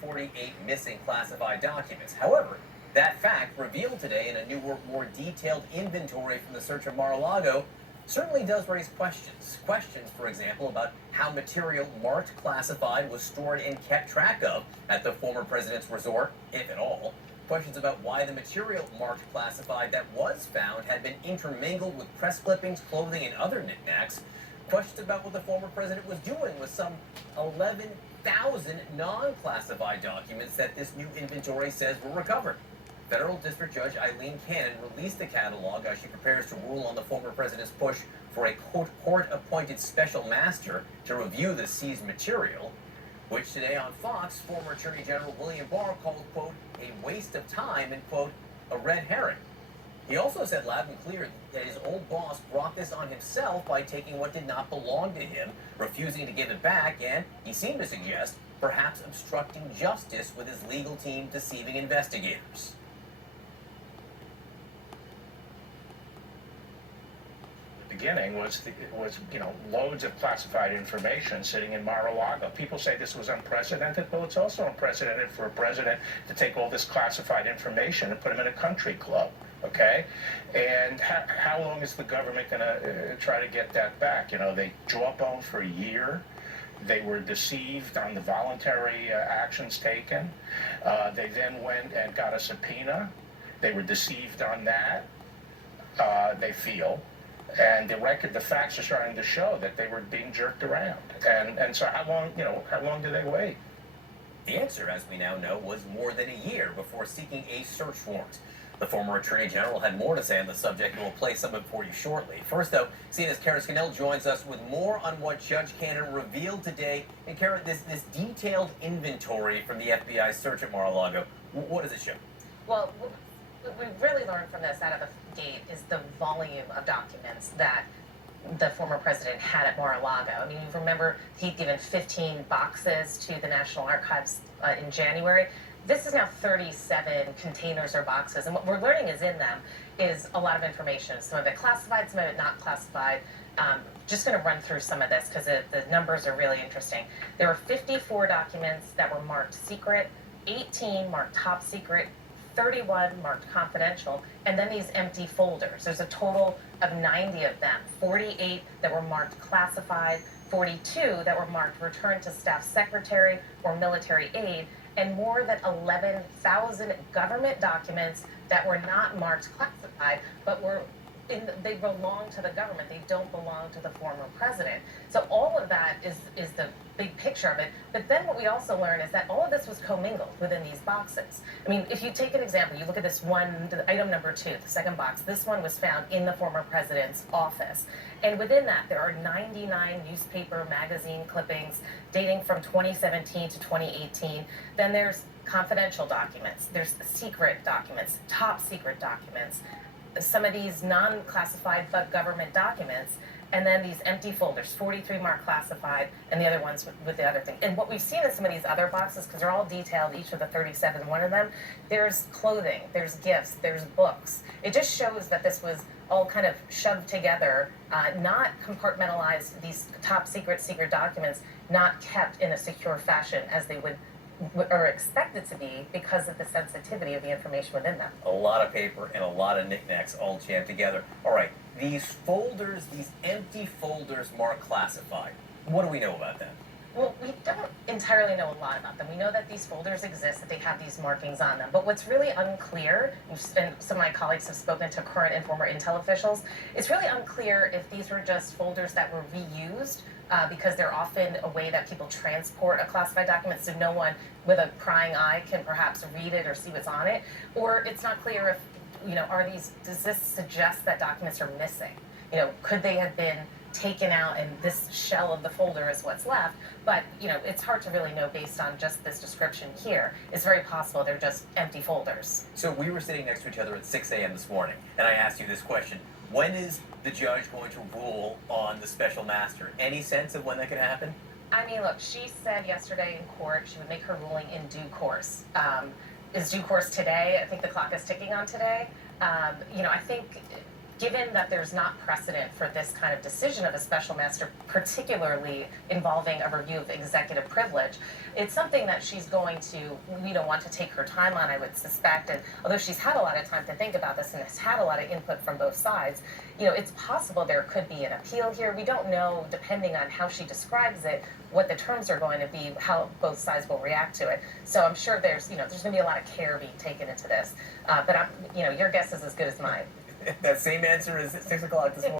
48 missing classified documents. However, that fact, revealed today in a newer, more detailed inventory from the search of Mar-a-Lago, certainly does raise questions. Questions, for example, about how material marked classified was stored and kept track of at the former president's resort, if at all. Questions about why the material marked classified that was found had been intermingled with press clippings, clothing, and other knickknacks. Questions about what the former president was doing with some 11,000 non-classified documents that this new inventory says were recovered. Federal District Judge Eileen Cannon released the catalog as she prepares to rule on the former president's push for a court-appointed special master to review the seized material, which today on Fox, former Attorney General William Barr called, quote, a waste of time and, quote, a red herring. He also said loud and clear that his old boss brought this on himself by taking what did not belong to him, refusing to give it back, and, he seemed to suggest, perhaps obstructing justice with his legal team deceiving investigators. Beginning was loads of classified information sitting in Mar-a-Lago. People say this was unprecedented. Well, it's also unprecedented for a president to take all this classified information and put him in a country club. Okay, and how long is the government going to try to get that back? They jawboned for a year. They were deceived on the voluntary actions taken. They then went and got a subpoena. They were deceived on that. They feel. And the facts are starting to show that they were being jerked around. And so how long do they wait? The answer, as we now know, was more than a year before seeking a search warrant. The former Attorney General had more to say on the subject, and we'll play some of it for you shortly. First, though, CNN's Kara Scannell joins us with more on what Judge Cannon revealed today. And Kara, this detailed inventory from the FBI search at Mar-a-Lago, what does it show? Well, what we really learned from this out of the gate is the volume of documents that the former president had at Mar-a-Lago. I mean, you remember he'd given 15 boxes to the National Archives in January. This is now 37 containers or boxes, and what we're learning is in them is a lot of information. Some of it classified, some of it not classified. Just going to run through some of this because the numbers are really interesting. There were 54 documents that were marked secret, 18 marked top secret, 31 marked confidential, and then these empty folders. There's a total of 90 of them, 48 that were marked classified, 42 that were marked returned to staff secretary or military aid, and more than 11,000 government documents that were not marked classified, but they belong to the government. They don't belong to the former president. So all of that is the big picture of it. But then what we also learn is that all of this was commingled within these boxes. I mean, if you take an example, you look at this one, item number 2, the second box, this one was found in the former president's office. And within that, there are 99 newspaper magazine clippings dating from 2017 to 2018. Then there's confidential documents, there's secret documents, top secret documents, some of these non-classified but government documents, and then these empty folders, 43 marked classified, and the other ones with the other thing. And what we've seen in some of these other boxes, because they're all detailed, each of the 37, one of them, there's clothing, there's gifts, there's books. It just shows that this was all kind of shoved together, not compartmentalized, these top secret documents, not kept in a secure fashion as they would are expected to be because of the sensitivity of the information within them. A lot of paper and a lot of knickknacks all jammed together. All right, these folders, these empty folders marked classified. What do we know about them? Well, we don't entirely know a lot about them. We know that these folders exist, that they have these markings on them. But what's really unclear, and some of my colleagues have spoken to current and former intel officials, it's really unclear if these were just folders that were reused because they're often a way that people transport a classified document so no one with a prying eye can perhaps read it or see what's on it. Or it's not clear if, does this suggest that documents are missing? Could they have been taken out and this shell of the folder is what's left? But, it's hard to really know based on just this description here. It's very possible they're just empty folders. So we were sitting next to each other at 6 a.m. this morning, and I asked you this question. When is the judge going to rule on the special master? Any sense of when that could happen? I mean, look, she said yesterday in court she would make her ruling in due course. Is due course today? I think the clock is ticking on today. I think given that there's not precedent for this kind of decision of a special master, particularly involving a review of executive privilege, it's something that she's going to, want to take her time on, I would suspect. And although she's had a lot of time to think about this and has had a lot of input from both sides, it's possible there could be an appeal here. We don't know, depending on how she describes it, what the terms are going to be, how both sides will react to it. So I'm sure there's going to be a lot of care being taken into this. But your guess is as good as mine. That same answer is at 6 o'clock this morning.